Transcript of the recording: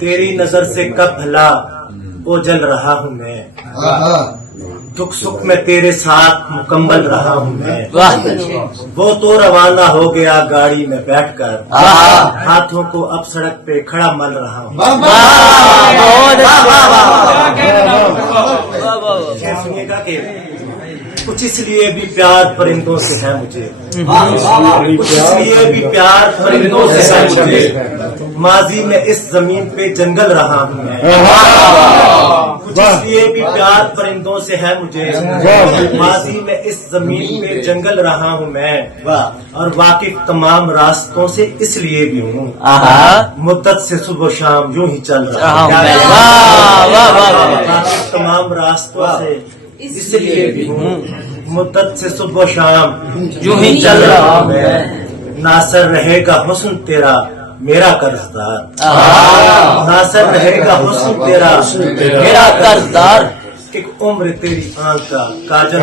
तेरी नजर से कब भला ओझल रहा हूँ मैं, दुख सुख में तेरे साथ मुकम्मल रहा हूँ मैं। वो तो रवाना हो गया गाड़ी में बैठकर, हाथों को अब सड़क पे खड़ा मल रहा हूँ। सुनिएगा कि कुछ इसलिए भी प्यार परिंदों से है मुझे, कुछ इसलिए भी प्यार परिंदों से है मुझे। माजी में इस जमीन पे जंगल रहा हूँ मैं, कुछ इसलिए भी प्यार परिंदों से है मुझे। माजी में इस जमीन पे जंगल रहा हूँ मैं, और वाकिफ तमाम रास्तों से इसलिए भी हूँ। मुद्दत से सुबह शाम यूं ही चल रहा हूँ, वाकिफ तमाम रास्तों से इसलिए भी हूँ। मुद्दत से सुबह शाम यूं ही चल रहा हूँ मैं। नासर रहेगा हुस्न तेरा मेरा कर्जदार, नासर रहेगा हुस्न तेरा मेरा कर्जदार। एक उम्र तेरी आंख का काजल।